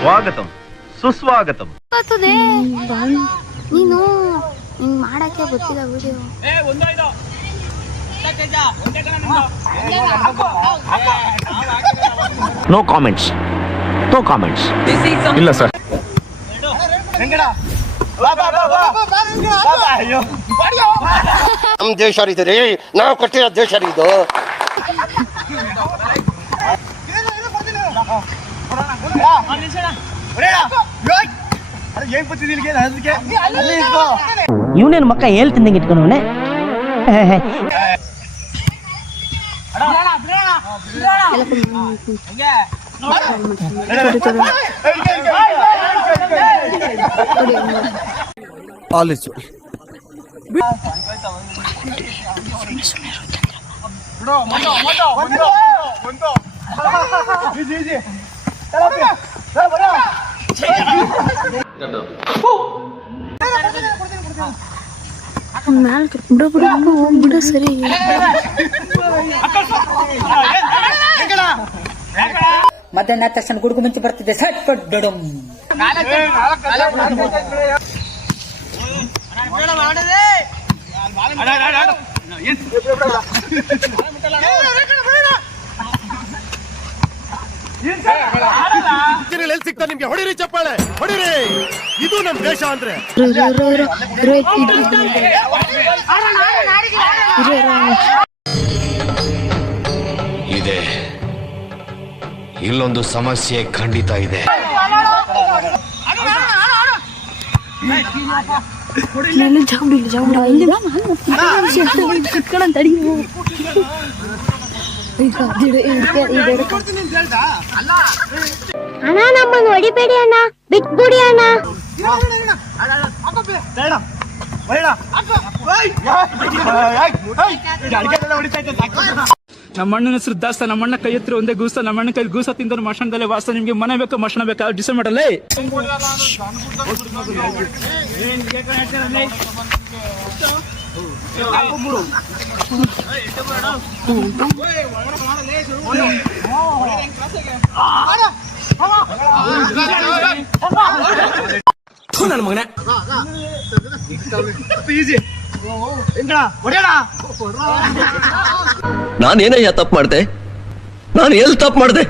ಸ್ವಾಗತಂ ಸುಸ್ವಾಗತಂ ನೀನು ಹಿಂಗ್ ಮಾಡಕ್ಕೆ ಗೊತ್ತಿಲ್ಲ video no comments no comments ಇಲ್ಲ ಸರ್ ನಮ್ ದೇಶ ರೀ ನಾವು ಕೊಟ್ಟಿರೋ ದೇಶ ರೀ ಇದು ಇವನೇನು ಮಕ್ಕ ಹೇಳ್ತಿದ್ದಂಗೆ ಇಟ್ಕೊಂಡವನೆ ಮ್ಯಾಲ ಬಿಡು ಬಿಡು ಬಿಡು ಬಿಡು ಸರಿ ಮಧ್ಯಾಹ್ನ ಆದ ತಕ್ಷಣ ಗುಡುಗು ಮುಂಚೆ ಬರ್ತಿದ್ದೆ ಸಟ್ ಪಟ್ ಡಡಮ್ ಎಲ್ಲಿ ಸಿಗ್ತಾ ನಿಮ್ಗೆ ಹೊಡಿರಿ ಚಪ್ಪಾಳೆ ಹೊಡಿರಿ ಇದು ನಮ್ ದೇಶ ಅಂದ್ರೆ. ಇದೆ ಇಲ್ಲೊಂದು ಸಮಸ್ಯೆ ಖಂಡಿತ ಇದೆ. ಅಣ್ಣ ನಮ್ಮನ್ನು ಹೊಡಿಬೇಡಿ ಅಣ್ಣ. ಬಿಟ್ಬಿಡಿ ಅಣ್ಣ. ನಮ್ಮ ಅಣ್ಣನ ಹೆಸರು ದಾಸ್ತ ನಮ್ಮ ಅಣ್ಣ ಕೈ ಹತ್ರ ಒಂದೇ ಗೂಸ ನಮ್ಮಣ್ಣ ಕೈ ಗೂಸ ತಿಂದ್ರೆ ಮಶಣದಲ್ಲಿ ವಾಸ ನಿಮ್ಗೆ ಮನೆ ಬೇಕು ಮಶಾನ ಬೇಕಾ ಡಿಸೈಡ್ ಮಾಡಲ್ಲ ನಾನೇನಯ್ಯ ತಪ್ಪು ಮಾಡ್ದೆ? ನಾನು ಎಲ್ಲಿ ತಪ್ಪು ಮಾಡ್ದೆ?